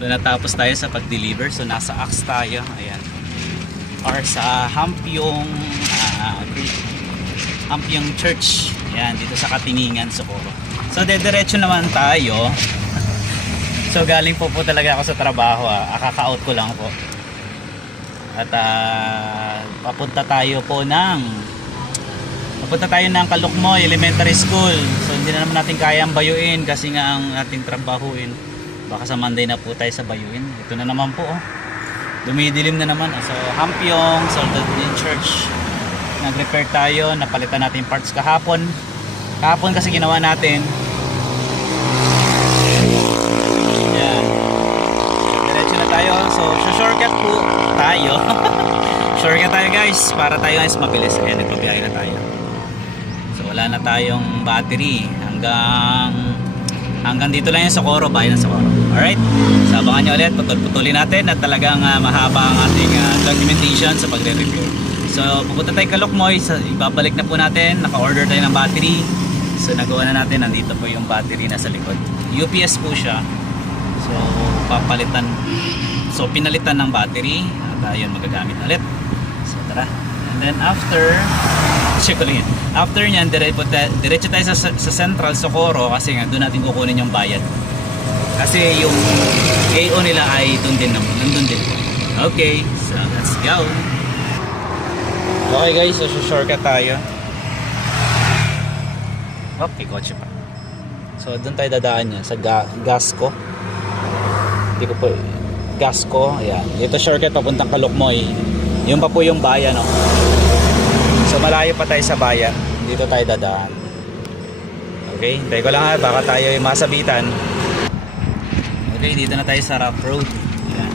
So natapos tayo sa pag-deliver. So nasa Axe tayo. Ayan. Or sa Hampiong Hampiong Church. Ayan, dito sa Katiningan, Socorro. So dediretso naman tayo. So galing po talaga ako sa trabaho. Kaka-out ko lang po. At papunta tayo ng Kalukmoy Elementary School. So hindi na naman natin kayang bayuin kasi nga ang ating trabahuin. Baka sa Monday na po tayo sa bayuin. Ito na naman po. Dumidilim na naman. So Hampiong Soldatin Church. Nag-repair tayo. Napalitan natin parts kahapon. Kahapon kasi ginawa natin. Yan. Diretso na tayo. So shortcut po tayo. Shortcut tayo guys. Para tayo guys mabilis. Ayan, nagpabiyahe na tayo. So wala na tayong battery. Hanggang dito lang yung Socorro. Bayan ng Socorro. Alright. So abangan nyo ulit. Putulin natin. At talagang mahaba ang ating documentation sa pagre-review. So pupunta tayo Kalukmoy. Ibabalik na po natin. Naka-order tayo ng battery. So nagawa na natin. Nandito po yung battery nasa likod. UPS po siya. So papalitan. So pinalitan ng battery. At yun magagamit ulit. So tara. And then after nyan diretso tayo sa Central Socorro kasi nga doon natin kukunin yung bayad. Kasi yung AO nila ay nandun din. Okay, so let's go. Okay guys, so shortcut tayo. Okay, kotse pa. So doon tayo dadaan yan sa Gasco. Hindi ko po Gasco, ayan. Ito shortcut papuntang Kalukmoy. Yun pa po yung bayan, no? So malayo pa tayo sa bayan. Dito tayo dadaan. Okay, hintay ko lang ha, baka tayo yung masabitan. Okay, dito na tayo sa rough road. Ayan.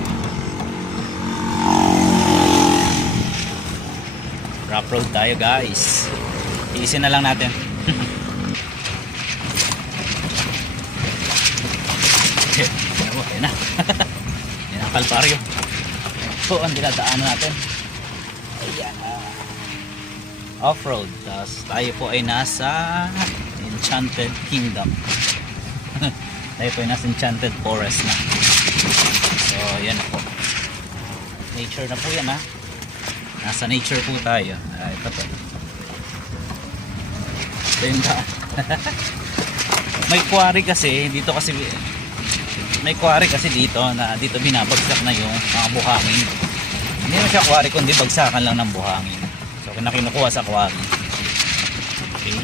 Rough road tayo guys. Iisin na lang natin. Ayan na. Ayan ang Kalbaryo. So ang dinadaanan natin. Ayan. Off-road. Tapos tayo po ay nasa Enchanted Kingdom. Tayo po ay nasa Enchanted Forest na. So yan po. Nature na po yan ha. Nasa nature po tayo. Ito po. Ito yung daan. May quarry kasi dito na dito binabagsak na yung mga buhangin. Hindi naman siya quarry kundi bagsakan lang ng buhangin. Na kinukuha sa quarry. Okay.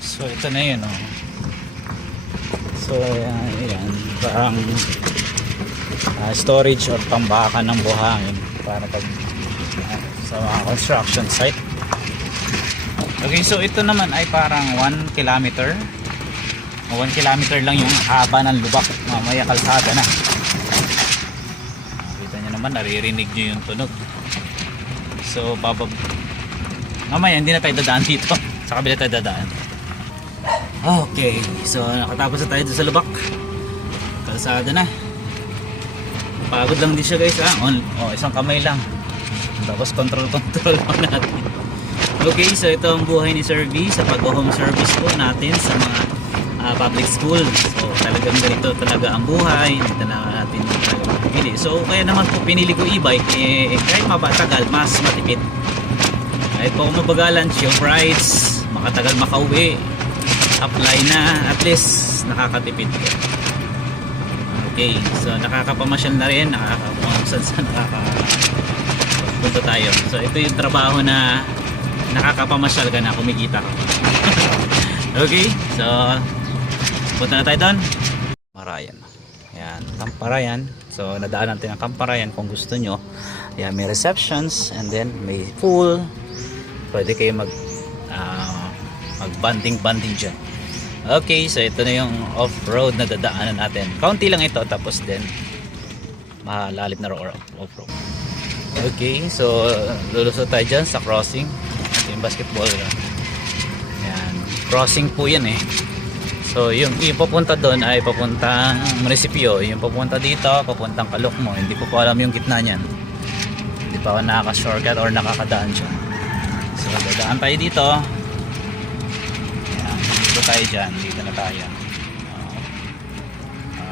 So ito na yun, oh. So ayan, parang storage or tambakan ng buhangin para pag sa mga construction site. Okay, so ito naman ay parang 1 kilometer. 1 kilometer lang yung haba ng lubak. Mamaya kalsada na. Kita nyo naman, naririnig nyo yung tunog. So mamaya hindi na tayo dadaan dito. Sa kabila tayo dadaan. Okay, so nakatapos na tayo dito sa lubak. Kalsada na. Pagod lang din siya guys ha. Isang kamay lang. Tapos control mo natin. Okay, so ito ang buhay ni Sir V sa pag-home service po natin sa mga public school. So talagang ganito talaga ang buhay. Dito na natin pinili. So kaya naman po pinili ko e-bike. Kahit mabatagal, mas matipid. Kahit po kung mabagalan, yung rides, makatagal makauwi, apply na, at least nakakatipid. Okay, so nakakapamasyal na rin, nakakapunta tayo. So ito yung trabaho na nakakapamasyal ka na, kumikita ka. Okay, so punta na tayo doon. Marayan. Ayan, Kamparayan. So nadaan natin ang Kamparayan kung gusto nyo. Ayan, may receptions and then may pool. Pwede kayo mag banding dyan. Okay, so ito na yung off-road na dadaanan natin. Kaunti lang ito, tapos then malalim na off-road. Okay, so lulusot tayo dyan sa crossing. Ito yung basketball. Ayan, crossing po yan eh. So yung papunta doon ay papuntang munisipyo. Yung papunta dito, papuntang Kalukmoy. Hindi ko pa alam yung gitna niyan. Hindi pa ako nakaka-shortcut or nakakadaan siya. So dadaan tayo dito. Ayan, dito tayo dyan. Dito na tayo.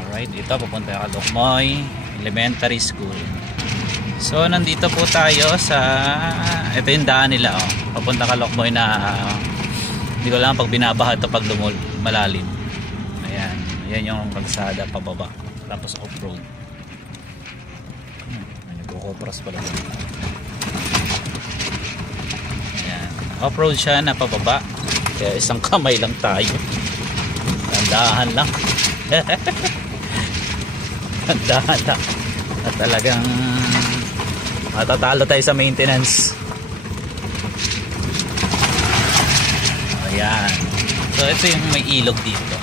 Alright, ito papunta yung Kalokmoy Elementary School. So nandito po tayo sa, ito yung daan nila, oh, papunta Kalokmoy na hindi ko lang pag binabaha ito pag malalim. Ayan, ayan yung kalsada pababa, tapos off-road. Nagkukopras pala. Ayan, off-road siya na pababa, kaya isang kamay lang tayo, tandahan lang. Tandahan lang at talagang matatalo tayo sa maintenance. Ayan, so ito yung may ilog dito.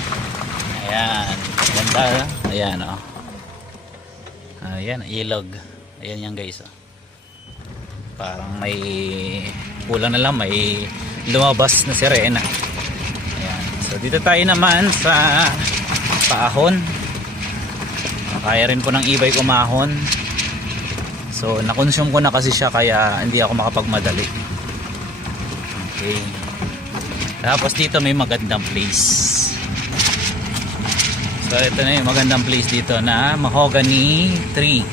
Ayan, ganda. Ayan, oh. Ayan, ilog. Ayan yan guys, oh. Parang may kulang na lang, may lumabas na sirena. Ayan, so dito tayo naman sa paahon. Kaya rin po ng e-bike umahon. So na-consume ko na kasi siya, kaya hindi ako makapagmadali. Okay, tapos dito may magandang place. So ito na yung magandang place dito na mahogany tree.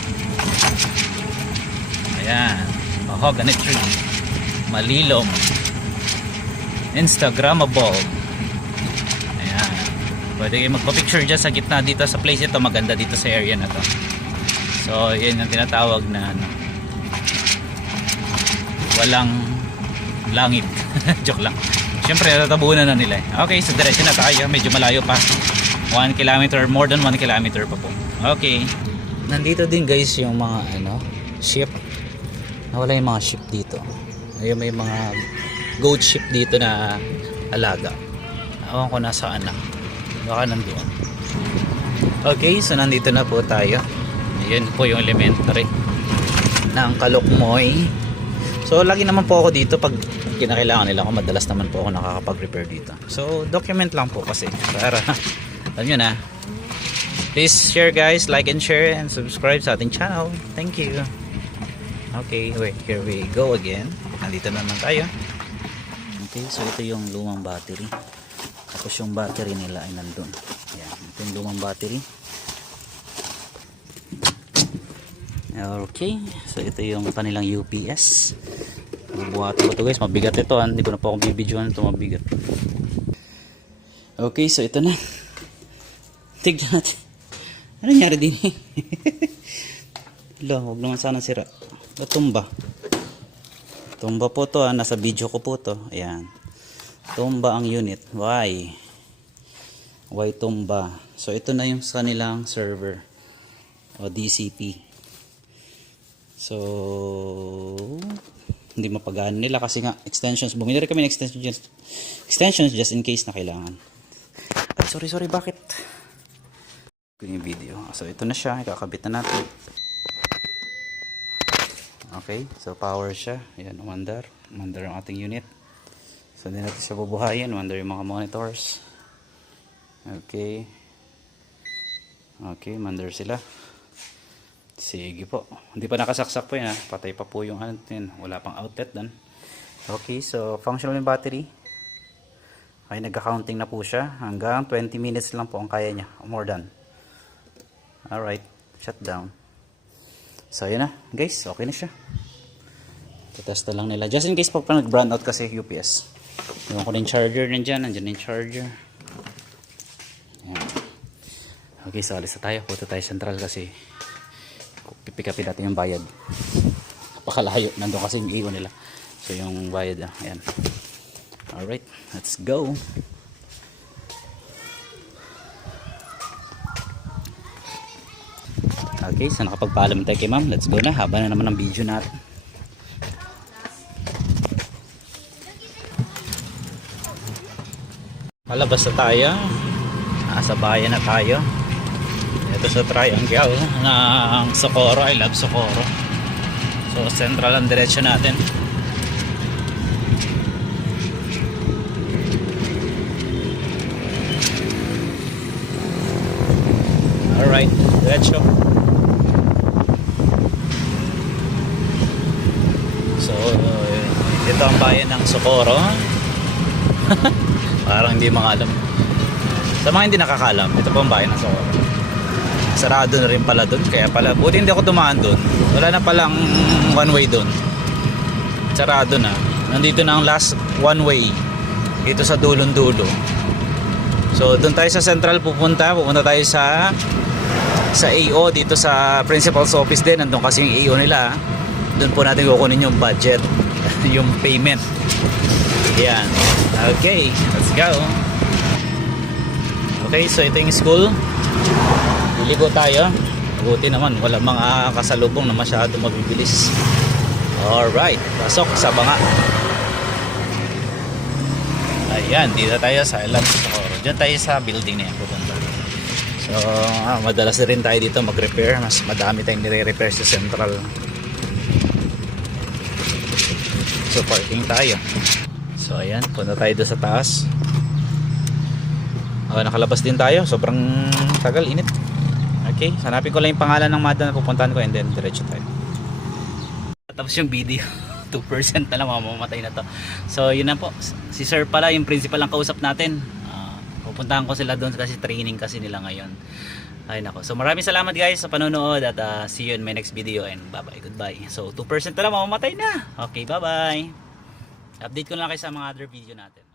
Ayan, mahogany tree, malilom, instagramable. Ayan, pwede kayo magpa-picture dyan sa gitna dito sa place ito. Maganda dito sa area na to. So yun yung tinatawag na ano, walang langit. Joke lang. Siyempre natatabunan na nila eh. Okay, so diretso na tayo. Medyo malayo pa, 1 kilometer, more than 1 kilometer pa po. Okay, nandito din guys yung mga ano, sheep. Nawala yung mga sheep dito. Ayun, may mga goat sheep dito na alaga. Awan ko nasaan na, baka nandoon. Okay, so nandito na po tayo. Ayan po yung elementary ng Kalokmoy. So lagi naman po ako dito pag kinakailangan nila ako. Madalas naman po ako nakakapag-repair dito. So document lang po kasi para alam nyo na. Please share guys, like and share and subscribe sa ating channel. Thank you. Okay, wait, here we go again. Nandito naman tayo. Okay, so ito yung lumang battery. Tapos yung battery nila ay nandun. Ayan, ito yung lumang battery. Okay, so ito yung kanilang UPS. Bubuhatin ko ito guys, mabigat ito. Hindi ko na po akong bibidyoan ito, mabigat. Okay, so ito na. Tignan natin. Ano nangyari din? Huwag naman sana sira. Tumba. Tumba po to, nasa video ko po to. Ayan, tumba ang unit. Why tumba? So ito na yung sa kanilang server o DCP. So hindi mapagana nila kasi nga extensions. Bumili rin kami ng extensions just in case na kailangan. Ay, sorry, bakit? Ito yung video. So ito na siya, ikakabit na natin. Okay, so power siya. Ayan, umandar ang ating unit. So hindi natin siya bubuhayin. Umandar yung mga monitors. Okay, umandar sila. Sige po. Hindi pa nakasaksak po yan ha. Patay pa po yung ano din. Wala pang outlet doon. Okay, so functional yung battery. Okay, nagka-counting na po siya. Hanggang 20 minutes lang po ang kaya niya. More than. Alright, shut down. So yun na guys, okay na siya. Test lang nila. Just in case po pa nag-brand out kasi UPS. Iwan ko na yung charger nandyan. Nandyan na yung charger. Ayan. Okay, so alis na tayo. Punta tayo central kasi pipikapin natin yung bayad. Napakalayo. Nandun kasi yung iwan nila. So yung bayad, ayan. Alright, let's go. Okay, so nakapagpaalam tayo kay ma'am. Let's go na. Haba na naman ang video natin. Palabas na tayo. Nasa bayan na tayo. Ito sa triangle ng Socorro. I love Socorro. So central ang diretsyo natin. Alright, diretsyo. So ito ang bayan ng Socorro. Parang hindi mga alam. Sa mga hindi nakakalam, ito po ang bayan ng Socorro. sarado na rin pala doon. Kaya pala, buti hindi ako dumaan doon. Wala na palang one way doon. Sarado na. Nandito na ang last one way. Dito sa dulong-dulo. So doon tayo sa Central pupunta tayo sa AO dito sa Principal's Office din. Nandun kasi yung AO nila. Doon po natin kukunin yung budget, yung payment. Yan. Okay, let's go. Okay, so ito yung school. Liligo tayo. Buti naman wala mga kasalubong na masyado mabibilis. Alright, pasok sa banga. Ayan, dito tayo sa Elam Socorro. Diyan tayo sa building na yan pupunta. So, madalas na rin tayo dito mag-repair. Mas madami tayong nire-repair sa Central. So, parking tayo. So, ayan, punta tayo doon sa taas. Nakalabas din tayo. Sobrang tagal, init. Okay, hanapin ko lang yung pangalan ng Mazda na pupuntahan ko and then diretso tayo. Tapos yung video. 2% na lang mamamatay na to. So yun na po, si sir pala yung principal ang kausap natin. Pupuntahan ko sila doon kasi training kasi nila ngayon. Ay nako. So maraming salamat guys sa panonood at see you in my next video and bye bye, goodbye. So 2% na lang mamamatay na. Okay, bye bye. Update ko na lang kayo sa mga other video natin.